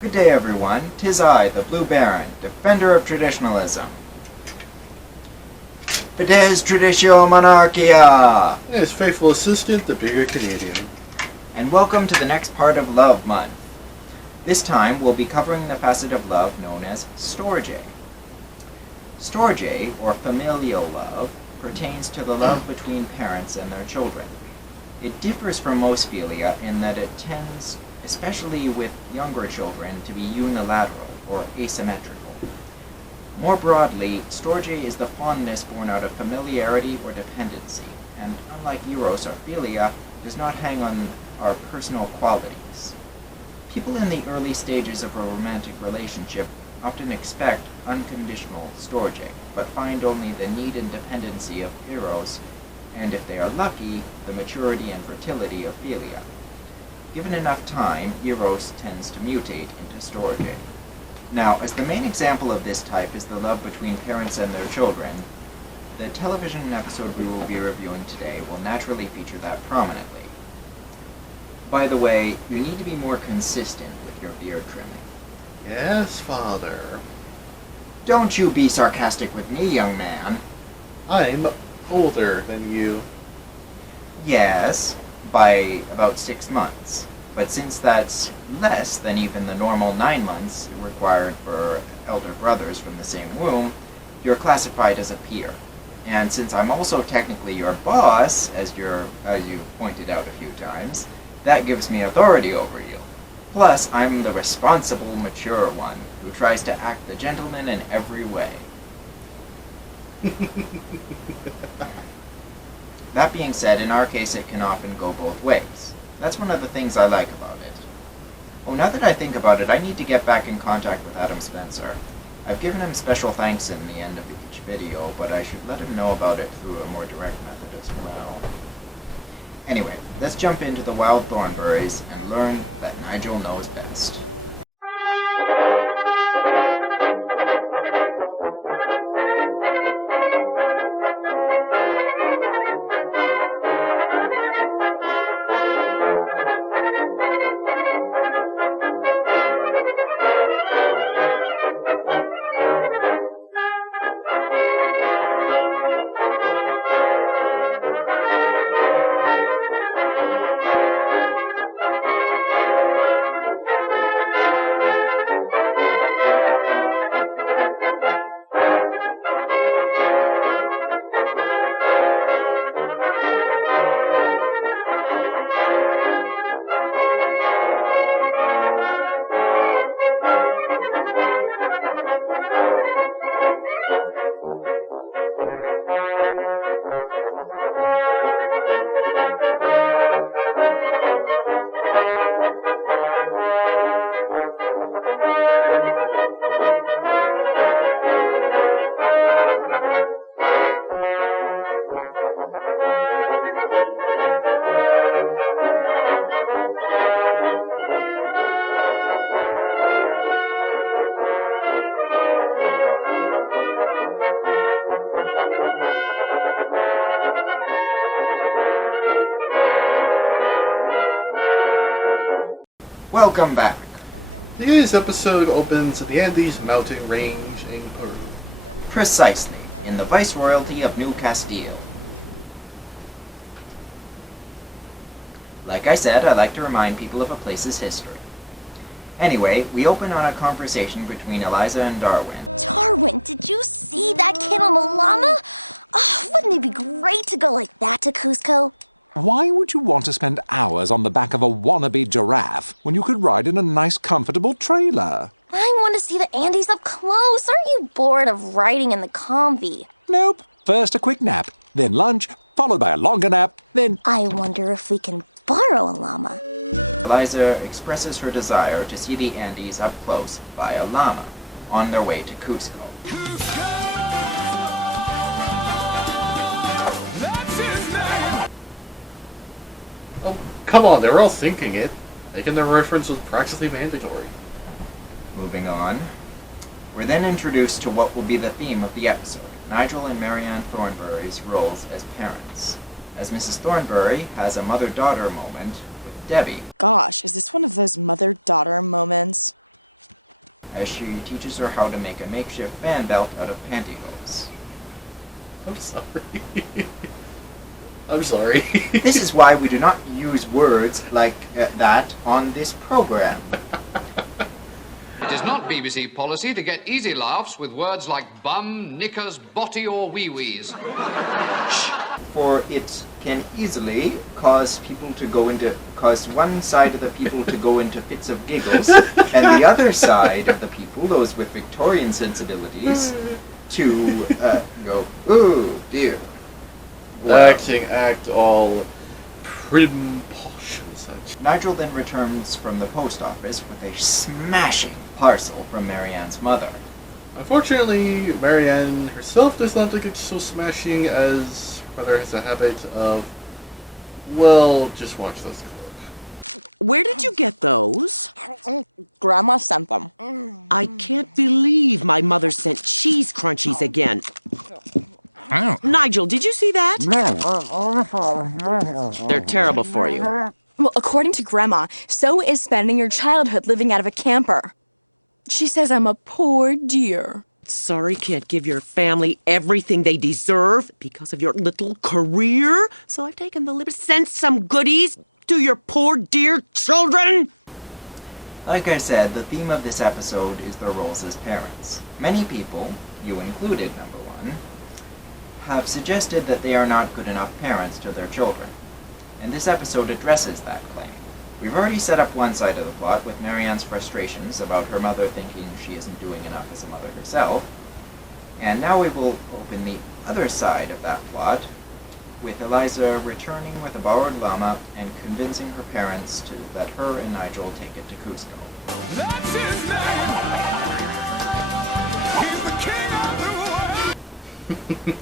Good day, everyone. 'Tis I, the Blue Baron, defender of traditionalism. Fides Traditio Monarchia! And his faithful assistant, the bigger Canadian. And welcome to the next part of Love Month. This time, we'll be covering the facet of love known as storge. Storge, or familial love, pertains to the love between parents and their children. It differs from most philia in that it tends, especially with younger children, to be unilateral or asymmetrical. More broadly, storge is the fondness born out of familiarity or dependency, and unlike eros or philia, does not hang on our personal qualities. People in the early stages of a romantic relationship often expect unconditional storge, but find only the need and dependency of eros, and if they are lucky, the maturity and fertility of philia. Given enough time, eros tends to mutate into storge. Now, as the main example of this type is the love between parents and their children, the television episode we will be reviewing today will naturally feature that prominently. By the way, you need to be more consistent with your beard trimming. Yes, father. Don't you be sarcastic with me, young man. I'm older than you. Yes, by about 6 months. But since that's less than even the normal 9 months required for elder brothers from the same womb, you're classified as a peer. And since I'm also technically your boss, as you pointed out a few times, that gives me authority over you. Plus, I'm the responsible, mature one, who tries to act the gentleman in every way. That being said, in our case it can often go both ways. That's one of the things I like about it. Oh, now that I think about it, I need to get back in contact with Adam Spencer. I've given him special thanks in the end of each video, but I should let him know about it through a more direct method as well. Anyway, let's jump into the wild Thornberrys and learn that Nigel knows best. Welcome back. Today's episode opens in the Andes mountain range in Peru. Precisely, in the Viceroyalty of New Castile. Like I said, I like to remind people of a place's history. Anyway, we open on a conversation between Eliza and Darwin. Darwin, did you see that kid on the llama? Oh, wouldn't it be great to go like that to Cusco? Why would you want to spend hours on the back of a wannabe giraffe when you could ride in a nice, comfortable trailer? I want to see the Andes up close. Aren't you bored of riding in the Combi? Nope. First a quick nap, then lunch, followed by a longer nap, then... I wonder if we can borrow a llama. Eliza expresses her desire to see the Andes up close by a llama on their way to Cusco. Oh, come on, they were all thinking it. Making the reference was practically mandatory. Moving on. We're then introduced to what will be the theme of the episode, Nigel and Marianne Thornberry's roles as parents. As Mrs. Thornberry has a mother-daughter moment with Debbie. Gosh, is this one of those mother-daughter moments? as she teaches her how to make a makeshift fan belt out of pantyhose. I'm sorry. I'm sorry. This is why we do not use words like that on this program. It is not BBC policy to get easy laughs with words like bum, knickers, botty or wee-wees. For it can easily cause one side of the people to go into fits of giggles, and the other side of the people, those with Victorian sensibilities, to go, ooh, dear. Well, Act all prim, posh and such. Nigel then returns from the post office with a smashing parcel from Marianne's mother. Unfortunately, Marianne herself does not think it's so smashing, as mother has a habit of, well, just watch this clip. Where did you get those? Grandma sent them. I can't believe my mother sent cheese crunchies again. Nigel, did you see that? They're terrible for you. Well, according to Grandma, so is spending your childhood living out of a camper. She says I'm a poor dear. Sorry, can't give your family everything they deserve because of your little career. So I've taken the liberty to send some goodies to your poor dear children. Like I said, the theme of this episode is their roles as parents. Many people, you included, number one, have suggested that they are not good enough parents to their children. And this episode addresses that claim. We've already set up one side of the plot with Marianne's frustrations about her mother thinking she isn't doing enough as a mother herself. And now we will open the other side of that plot with Eliza returning with a borrowed llama and convincing her parents to let her and Nigel take it to Cusco. That's his name. He's the king of the world.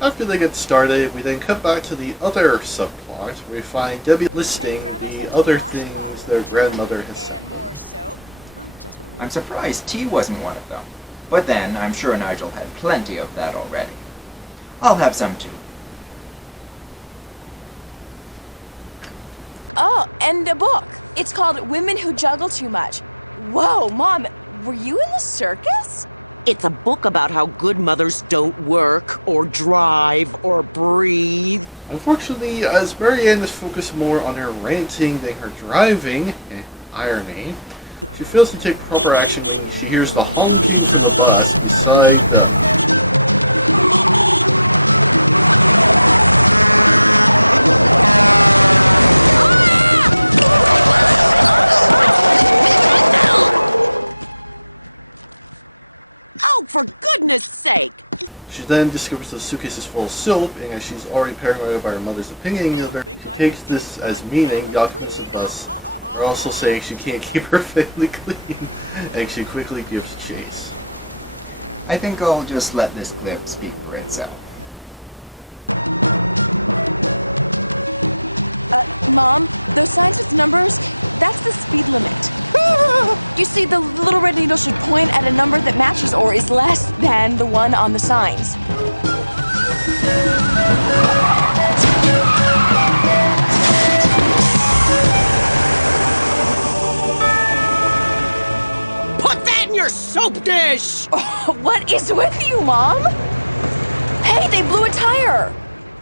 After they get started, we then cut back to the other subplot, where we find Debbie listing the other things their grandmother has sent. And more soap. I'm surprised tea wasn't one of them. But then, I'm sure Nigel had plenty of that already. I'll have some too. Oh, and a book. It's called Women Who Juggle Too Much. Whoa, Mom, were you in the circus? It's a book about how good mothers don't work, or drive, or breathe. Unfortunately, as Marianne is focused more on her ranting than her driving, irony, she fails to take proper action when she hears the honking from the bus beside Debbie. Oh, for goodness sake! She then discovers the suitcase is full of soap, and as she's already paranoid about her mother's opinion of her, she takes this as meaning the occupants of the bus are also saying she can't keep her family clean, and she quickly gives chase. I think I'll just let this clip speak for itself. Mom, those signs with numbers, that's the speed limit. You see, the little red needle should point at a number that matches or is less than the one on the signs. Put that in your soap dish! Oh, what is with you, Mom? Hey, they blew a tire!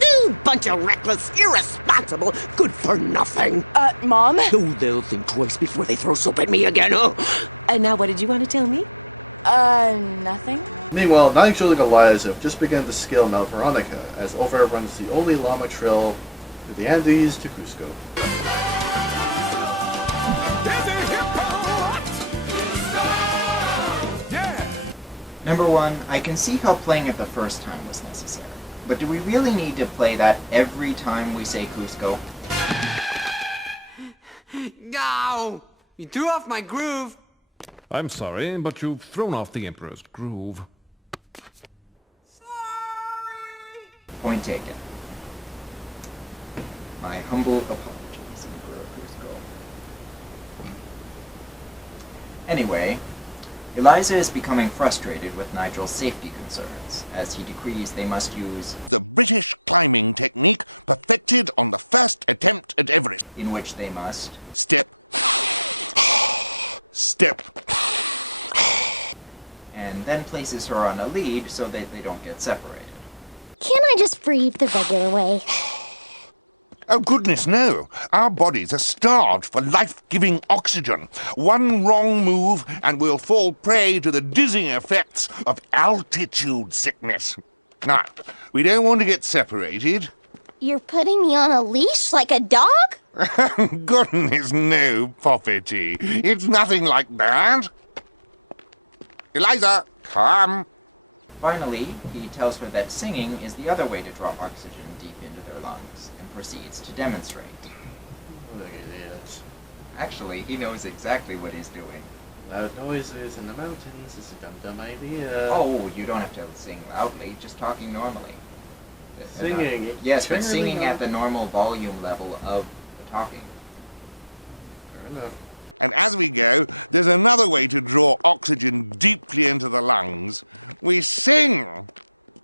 You bunch of reckless, irresponsible, good-for-nothing. Mom? Oh, they'll think twice before they throw soap at me again, oh. And now what did you want to tell me? Nothing. Meanwhile, Nigel and Eliza have just begun to scale Mount Veronica, as Over runs the only llama trail through the Andes to Cusco. Number one, I can see how playing it the first time was necessary. But do we really need to play that every time we say Cusco? No! You threw off my groove! I'm sorry, but you've thrown off the Emperor's groove. Point taken. My humble apologies, Emperor Cusco. Anyway, Eliza is becoming frustrated with Nigel's safety concerns, as he decrees they must use the British climbing technique perfected on the first attempt at Everest, in which they must step, step, and then places her on a lead so that they don't get separated. Can't I just breathe the regular way? Oh, goodness, no. Our bodies are starved for life-giving oxygen. One wrong move and we'll fall prey to the dizzying effects of altitude sickness. Now, we don't want to get separated. You're putting me on a leash like a dog? Goodness, no, Poppety. It's nothing like that. Eliza, come. Finally, he tells her that singing is the other way to draw oxygen deep into their lungs, and proceeds to demonstrate. Look at this. Actually, he knows exactly what he's doing. Loud noises in the mountains is a dumb idea. Oh, you don't have to sing loudly, just talking normally. Singing. Yes, but Generally singing not. at the normal volume level of the talking. Fair enough. And as we go, there's another way to draw oxygen deeply into the lungs. We sing.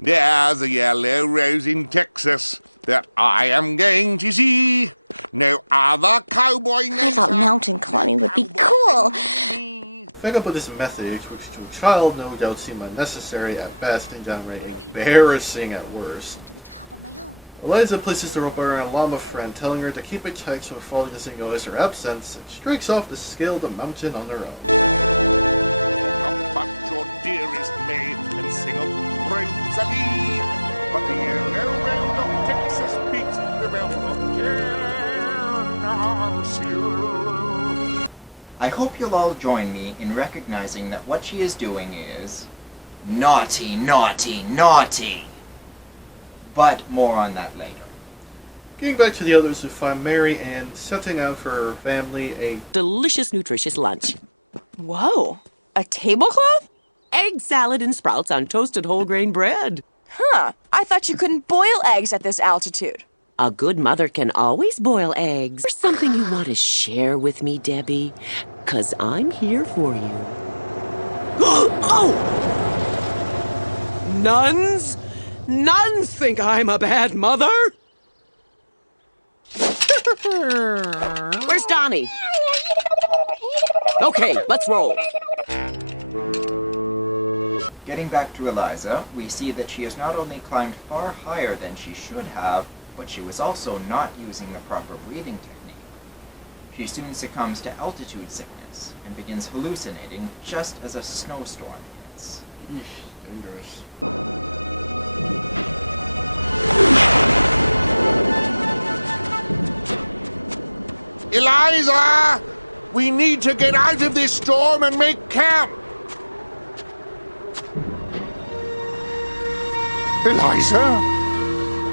There's a yellow rose in Texas that I am going to see. No other cowboy knows. I thought mountain climbing would be cool. Fed up with this message, which to a child no doubt seemed unnecessary at best and downright embarrassing at worst, To the top of my own. Eliza places the rope around a llama friend, telling her to keep it tight so her father doesn't notice her absence, and strikes off to scale the mountain on their own. But your dearest maid and sing of Rosalie, but the yellow round of Texas beats the bell of Tennessee. I hope you'll all join me in recognizing that what she is doing is naughty, naughty, naughty. But more on that later. Getting back to the others who find Mary Ann setting out for her family a Delicious, nutritious lunch. Whoa, a tablecloth? Egg salad and sprouts on toasted whole grain bread. Huh, I thought you couldn't boil eggs at this altitude. A good mother can always boil eggs. There's something you want to share with me, Debbie? 'Cause I'm here for you. Oh! Nuns? Nuns think I'm a bad mother? Where's Donnie? Okay, let's roll. Getting back to Eliza, we see that she has not only climbed far higher than she should have, but she was also not using the proper breathing technique. She soon succumbs to altitude sickness and begins hallucinating just as a snowstorm hits. dangerous. Eliza! We need to get out of this storm and make camp! Eliza?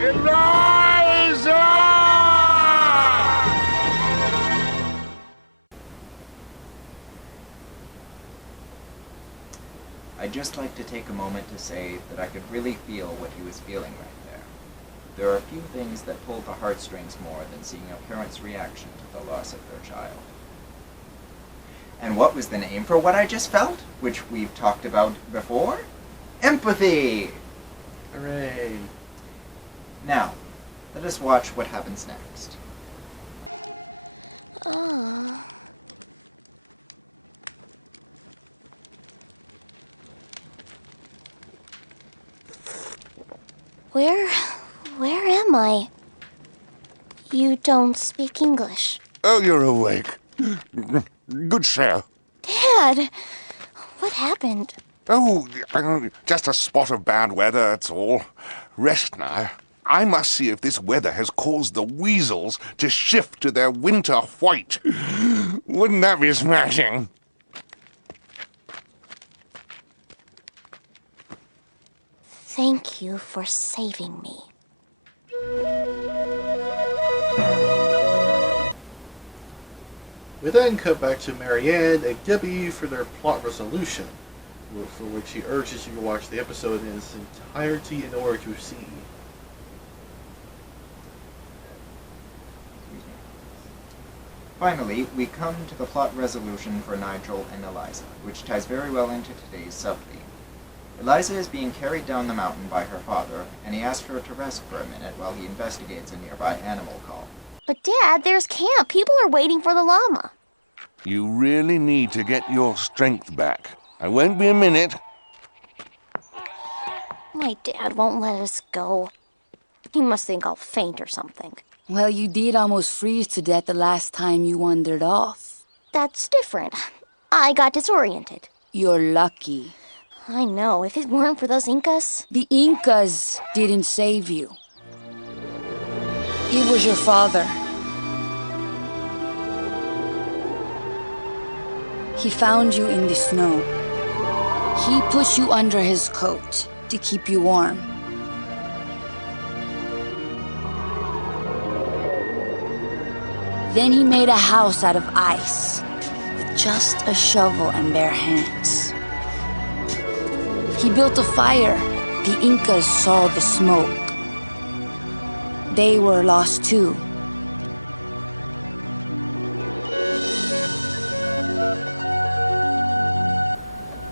Eliza! I'd just like to take a moment to say that I could really feel what he was feeling right there. There are a few things that pull the heartstrings more than seeing a parent's reaction to the loss of their child. And what was the name for what I just felt, which we've talked about before? Empathy! Hooray. Now, let us watch what happens next. Where am I? You don't speak English. Oh, you're awake. Good show. Dad, what happened? Oh, just a spot of bad weather, that's all. Rest now. I must see if this weather has caused the weasels to shift to their winter white. Wouldn't that be smashing? Thank you for saving me. We then cut back to Mary Ann and Debbie for their plot resolution, for which he urges you to watch the episode in its entirety in order to see. Finally, we come to the plot resolution for Nigel and Eliza, which ties very well into today's subtheme. Eliza is being carried down the mountain by her father, and he asks her to rest for a minute while he investigates a nearby animal call. But Dad, there's camp. People are waiting for the llama. You really need to get your strength back. I won't be a minute. My dad won't let us go. He must think I'll faint or something. Well, you did almost freeze to death the last time you wandered off. That's different. I got disoriented. You're lucky. I know, if it weren't for those Incas... The Incas didn't save you. It was your father. He found you in the snow. He put you under his coat to keep you warm. Then he made a house out of ice with just a shovel and bare hands. He built a fire. The Incas saw the smoke. They were lost too.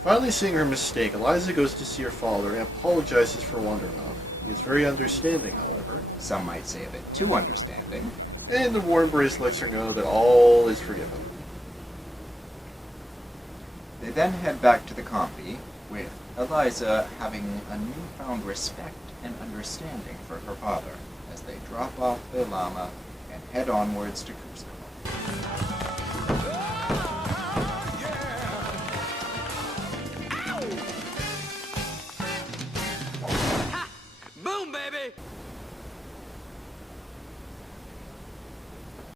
Finally seeing her mistake, Eliza goes to see her father and apologizes for wandering off. He's very understanding. I'm sorry I wanted Some might say a bit too Well, I understanding. probably would have done the same. And the thing Thornberrys if lets her you know were that all is forgiven. They then head back to the Combi, with Eliza having a newfound respect and understanding for her father, as they drop off their llama and head onwards to Cusco.